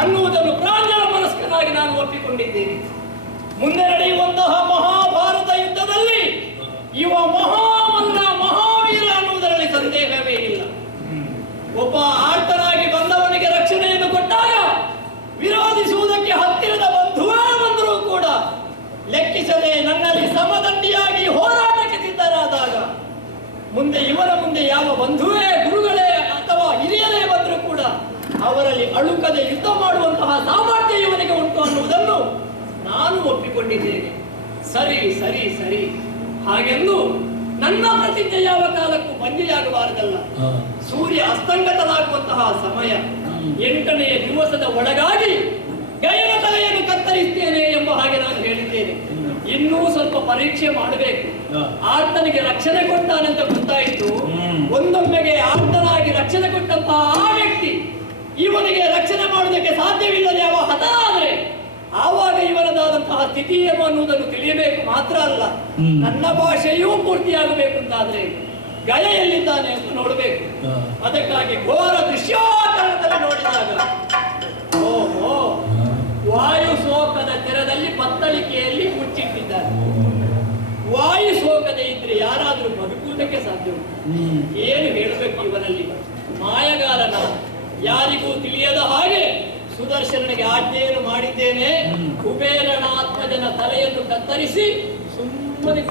ಅನ್ನುವುದನ್ನು ಪ್ರಾಂಜಲ ಮನಸ್ಕನಾಗಿ ನಾನು ಒಪ್ಪಿಕೊಂಡಿದ್ದೇನೆ. ಮುಂದೆ ನಡೆಯುವಂತಹ ಮಹಾಭಾರತ ಯುದ್ಧದಲ್ಲಿ ಇವ ಮಹಾಮಲ್ಲ ಮಹಾವೀರ ಅನ್ನುವುದರಲ್ಲಿ ಸಂದೇಹವೇ ಇಲ್ಲ. ಒಬ್ಬ ಆರ್ತನಾಗಿ ಬಂದವನಿಗೆ ರಕ್ಷಣೆಯನ್ನು ಕೊಟ್ಟಾಗ ವಿರೋಧಿಸುವುದಕ್ಕೆ ಹತ್ತಿರದ ಬಂಧುವೇ ಬಂದರೂ ಕೂಡ ಲೆಕ್ಕಿಸದೆ ನನ್ನಲ್ಲಿ ಸಮದಂಡಿಯಾಗಿ ಹೋರಾಟಕ್ಕೆ ಸಿದ್ಧರಾದಾಗ ಮುಂದೆ ಇವರ ಮುಂದೆ ಯಾವ ಬಂಧುವೇ ಗುರುಗಳೇ ಅಥವಾ ಹಿರಿಯರೇ ಬಂದರೂ ಕೂಡ ಅವರಲ್ಲಿ ಅಳುಕದೆ ಯುದ್ಧ ಮಾಡುವಂತಹ ಸಾಮರ್ಥ್ಯ ಇವನಿಗೆ ಉಂಟು ಅನ್ನುವುದನ್ನು ನಾನು ಒಪ್ಪಿಕೊಂಡಿದ್ದೇನೆ. ಸರಿ ಸರಿ ಸರಿ ಹಾಗೆಂದು ನನ್ನ ಪ್ರತಿಜ್ಞೆ ಯಾವ ಕಾಲಕ್ಕೂ ಬಂಜೆಯಾಗಬಾರದಲ್ಲ. ಸೂರ್ಯ ಅಸ್ತಂಗತನಾಗುವಂತಹ ಸಮಯ 8ನೇ ದಿವಸದ ಒಳಗಾಗಿ ಗಯನ ತಲೆಯನ್ನು ಕತ್ತರಿಸ್ತೇನೆ ಎಂಬ ಹಾಗೆ ನಾನು ಹೇಳಿದ್ದೇನೆ. ಇನ್ನೂ ಸ್ವಲ್ಪ ಪರೀಕ್ಷೆ ಮಾಡಬೇಕು. ಆರ್ತನಿಗೆ ರಕ್ಷಣೆ ಕೊಟ್ಟಾನಂತ ಗೊತ್ತಾಯಿತು. ಒಂದೊಮ್ಮೆಗೆ ಆರ್ತನಾಗಿ ರಕ್ಷಣೆ ಕೊಟ್ಟಂತಹ ಆ ವ್ಯಕ್ತಿ ಇವನಿಗೆ ರಕ್ಷಣೆ ಮಾಡುವುದಕ್ಕೆ ಸಾಧ್ಯವಿಲ್ಲದೆ ಯಾವ ಹತನಾದರೆ ಆವಾಗ ಇವನದಾದಂತಹ ಸ್ಥಿತಿ ಏನು ಅನ್ನುವುದನ್ನು ತಿಳಿಯಬೇಕು. ಮಾತ್ರ ಅಲ್ಲ, ನನ್ನ ಭಾಷೆಯೂ ಪೂರ್ತಿಯಾಗಬೇಕು ಅಂತಾದ್ರೆ ಗಯ ಎಲ್ಲಿದ್ದಾನೆ ಅಂತ ನೋಡಬೇಕು. ಅದಕ್ಕಾಗಿ ಘೋರ ದೃಶ್ಯಾಕರಣದಲ್ಲಿ ನೋಡಿದಾಗ ಓಹೋ, ವಾಯು ಶೋಕದ ತೆರದಲ್ಲಿ ಬತ್ತಳಿಕೆಯಲ್ಲಿ ಮುಚ್ಚಿಟ್ಟಿದ್ದಾರೆ. ವಾಯು ಶೋಕದೆ ಇದ್ರೆ ಯಾರಾದ್ರೂ ಬದುಕುವುದಕ್ಕೆ ಸಾಧ್ಯ ಉಂಟು? ಏನು ಹೇಳಬೇಕು ಇವನಲ್ಲಿ? ಮಾಯಗಾರನ ಯಾರಿಗೂ ತಿಳಿಯದ ಹಾಗೆ ಸುದರ್ಶನಿಗೆ ಆಜ್ಞೆಯನ್ನು ಮಾಡಿದ್ದೇನೆ. ಕುಬೇರನ ಆತ್ಮಜನ ತಲೆಯನ್ನು ಕತ್ತರಿಸಿ ಸುಮ್ಮನೆ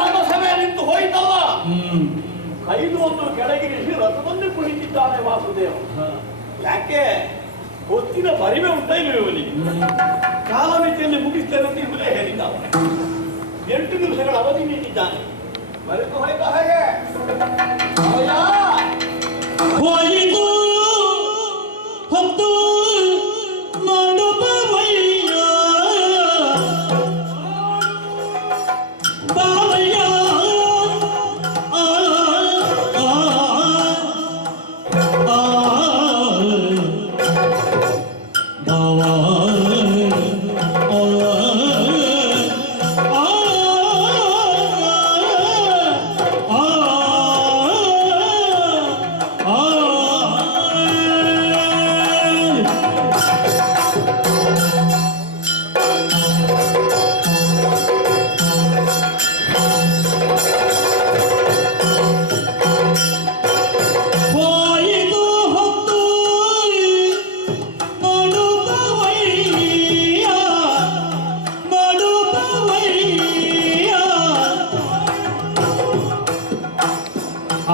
ರಥಸಭೆ ನಿಂತು ಹೋಯ್ತಲ್ಲ, ಕೈದು ಒಂದು ಕೆಳಗಿರಿಸಿ ರಥದಲ್ಲಿ ಕುಳಿತಿದ್ದಾನೆ ವಾಸುದೇವ. ಯಾಕೆ ಹೊತ್ತಿನ ಪರಿವೆ ಉಂಟ ಇಲ್ಲ ಇವನಿಗೆ? ಕಾಲಮಿತಿಯಲ್ಲಿ ಮುಗಿಸ್ತೇನೆ ಅಂತ ಇವರೇ ಹೇಳಿದ್ದಾನೆ. 8 ನಿಮಿಷಗಳ ಅವಧಿ ನೀಡಿದ್ದಾನೆ. ಮರೆತು ಹೋಯ್ತ ಹಾಗೆ ಹೋಯಿತು ಹೊತ್ತು ಮಾಡುವಯ್ಯ ಬಾವಯ್ಯ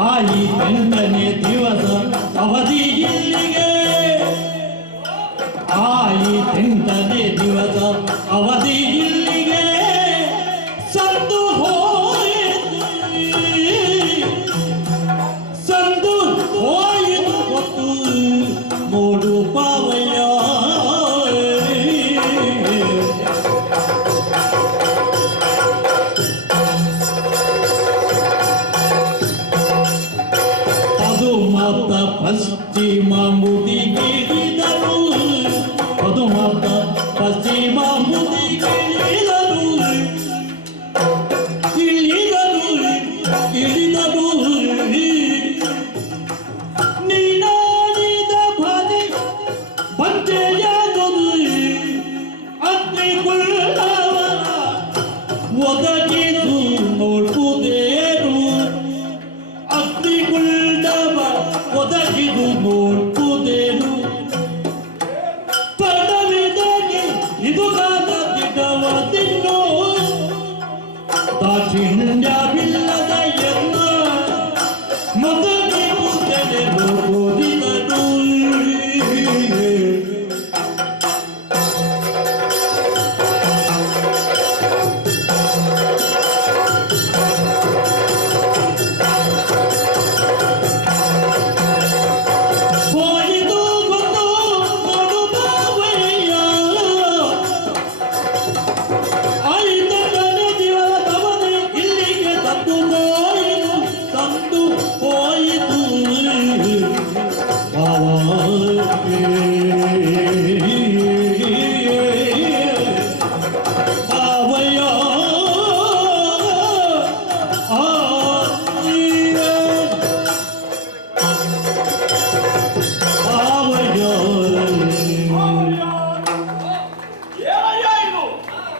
ಆಯಿ 8ನೇ ದಿವಸ ಅವಧಿ ಇಲ್ಲಿಗೆ, ಆಯಿ 8ನೇ ದಿವಸ ಅವಧಿ ಇಲ್ಲಿಗೆ ಸಂದು ಹೋಯಿತು ಹೊತ್ತು ನೋಡು ಪಾವಯ್ಯ. ಮತ ಪಶ್ಚಿಮ ಮುದಿಗಿಳಿದರು, ಅದು ಮತ ಪಶ್ಚಿಮ ಮುದಿಗಿಳಿದರು, ಇಳಿದರು ಇಳಿದರು ನೀನಾಡಿದ ಭಜಿ ಬಂಜೆಯಾದರು. ಅಗ್ನಿಗುಳ್ಳವರ ಒದಗಿದು ನೋಡುವುದೇನು, ಅಗ್ನಿಗುಳ್ಳವ ಒದಗಿದು ನೋಡುವುದೇನು.